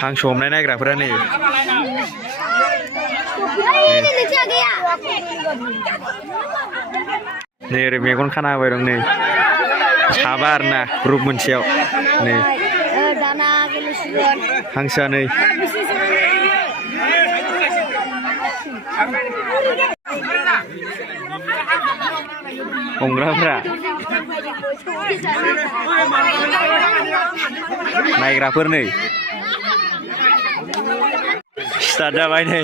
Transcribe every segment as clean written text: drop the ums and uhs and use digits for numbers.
हांसो हमनाय नायग्राफोरा नै नै ओरै मेगन खाना होबाय दं नै साबा आरोना ग्रुप मोनसेयाव नै हांसोआ नै हमग्राफोरा नायग्राफोर नै स्टार्ट जाबाय नै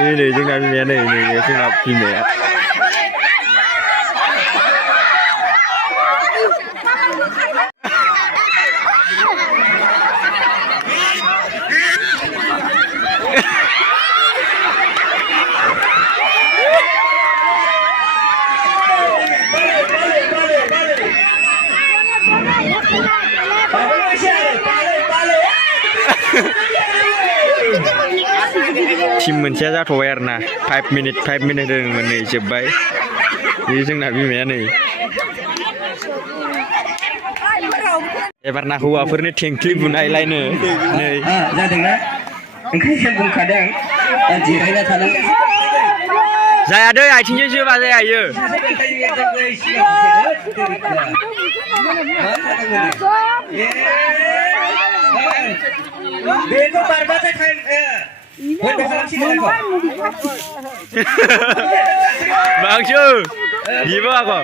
Ini जोंना बिमाया नै जोंना बिमाया टीम मोनसेया जाथ'बाय आरोना 5 मिनिट होदोंमोन नै जोब्बाय बे जोंना बिमाया नै एबारना हौवाफोरनि टेंक्लि बुनायलायनो नै जादोंना ओंखायनो बुंखादों जिरायना थानांगौ जाया दै आथिंजों जोबा जाया इयो बेखौ बारबाथाय Bangsu, gimana aku?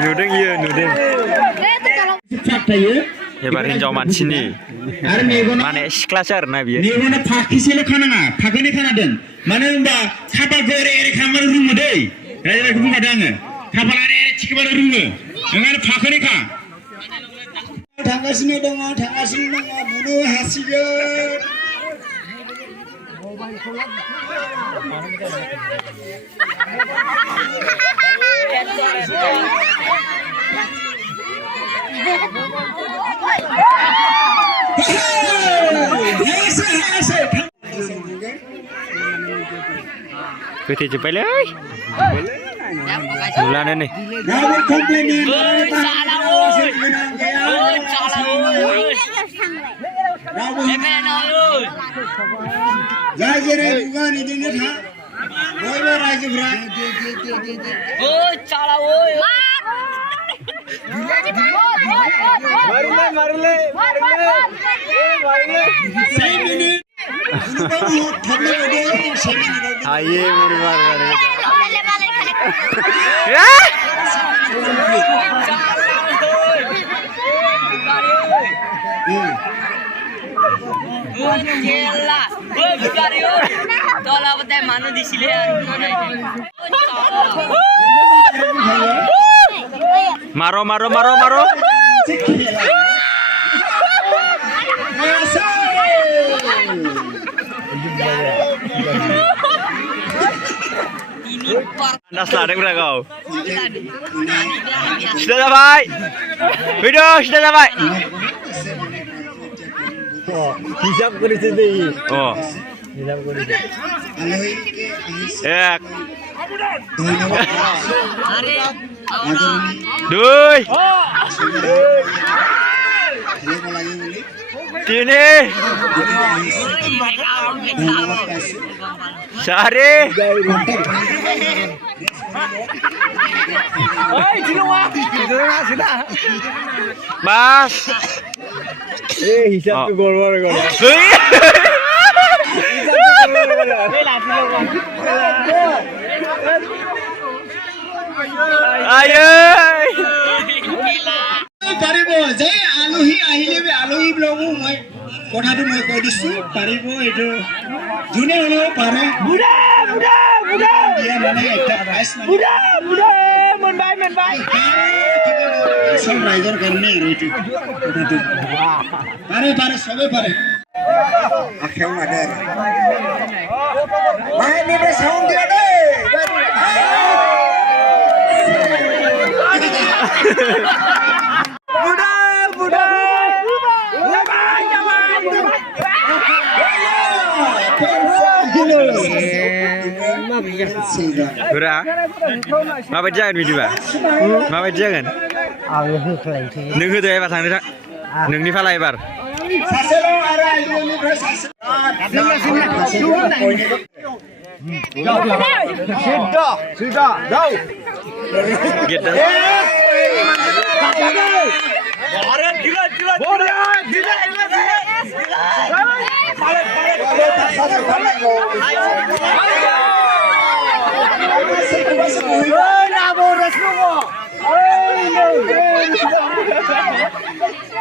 Nudeng iya, nudeng. Hebat hinjaw mancini. Mana siklacar nabi. Mana pakai sila kana, pakai ni kana den. Mana umba, kapal gore kamar rumah deh. Raya aku buka danga. Kapal ada cikgu rumah. Enggak pakai ni kah? Tangasnya dong, bunuh hasilnya. Kita cepat leh. Bulan ni. Jajere bukan ini ni था, boy boy राजा भरा. Oh cala boy. मारले. 6 minute. हाँ ये मेरी बात है. Maro. Anda seladeng berapa kau? Sudah sampai. Video sudah sampai. Hisap kuri sini. Oh. Hisap kuri. Ya. ধন্যবাদ দুই খেলিব লাগে বুলি তিনি ধন্যবাদ পাইছোঁ চাৰি পাঁচ পাৰিব যে আলহী আহিলে আলহীবিলাকো মই কথাটো মই কৈ দিছোঁ পাৰিব এইটো যোনে হ'লেও পাৰে দিয়া মানে এটা প্ৰাইজ চব ৰাইজৰ কাৰণে আৰু এইটো কথাটো পাৰে চবে পাৰে আখেও লাগে চাউণ্ড দিয়া দেই Bura, माबायदि जागोन बिदिबा माबायदि जागोन नों होदो एबार थांदो नोंनि फाला एबार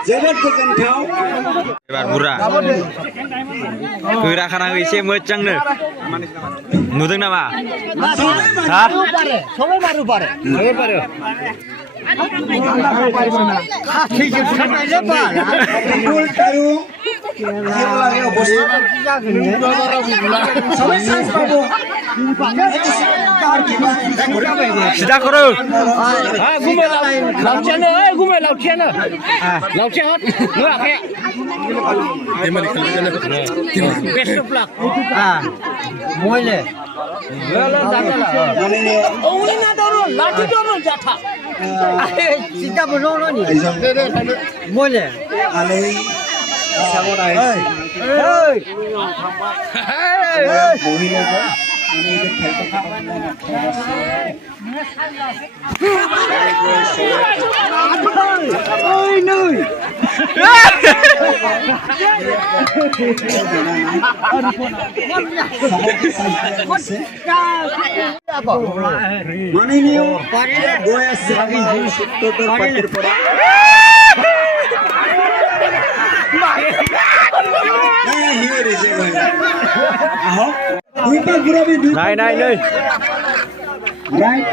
जोबोद गोजोनथाव एबार बुरा गोरा खाना एसे मोजांनो नुदों नामा हा সবাই মারু পারে সিধা করো মাননীয় গৈ আছে সত্যতৰ পাৰ্টিৰ পৰা আহক দুইটা ঘূৰাবি নাই নাই নাই রাইট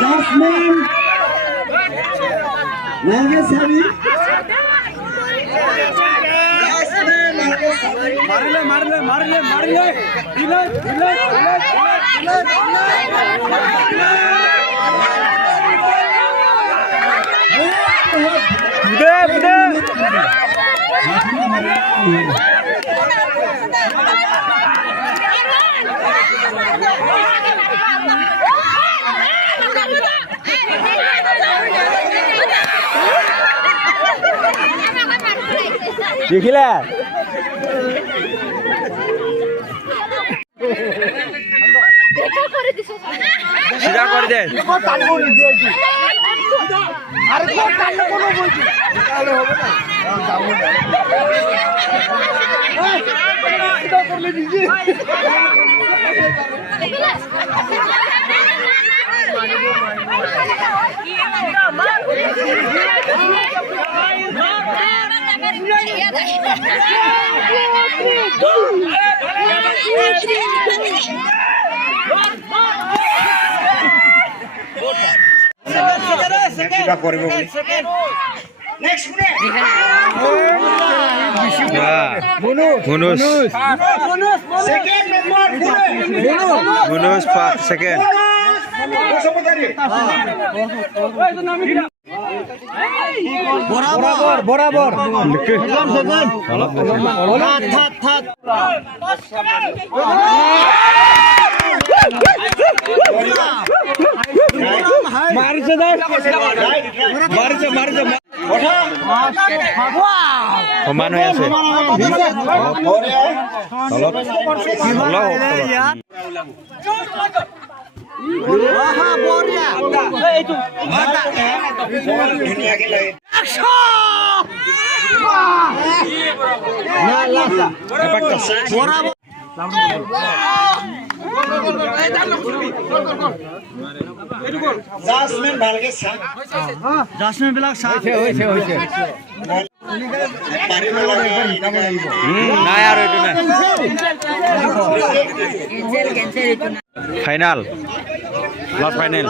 জাজমেন্ট নাগেশ হাবি মারলে দিলে দেখিলা সিধা করে দে Bonus Pak second. বরাবর বরাবর মারছে সমান হৈ আছে জাজমেন্ট ভালকে চা জাজমেন্ট বিলাক চা হৈছে নাই আৰু এইটো নাই ফাইনাল লাষ্ট ফাইনেল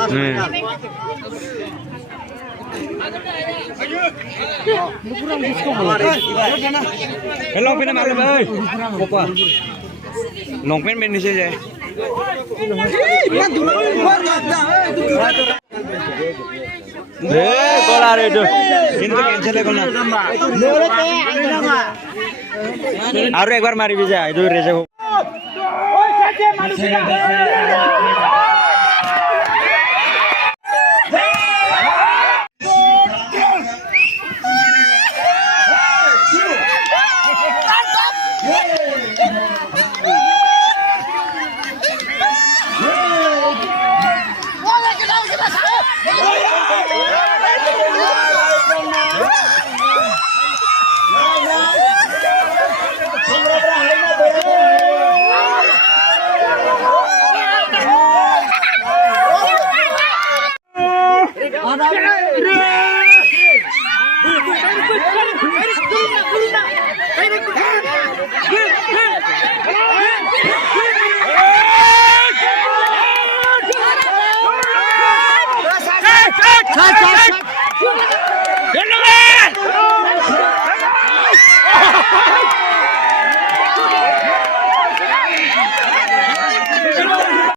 লংপেণ্ট মাৰিলে ভাই লংপেণ্ট পিন্ধিছে যে গ'ল আৰু এইটো কিন্তু কেঞ্চেল গ'ল আৰু একবাৰ মাৰিবি যা এইটো ৰেজেক্ট ছাড়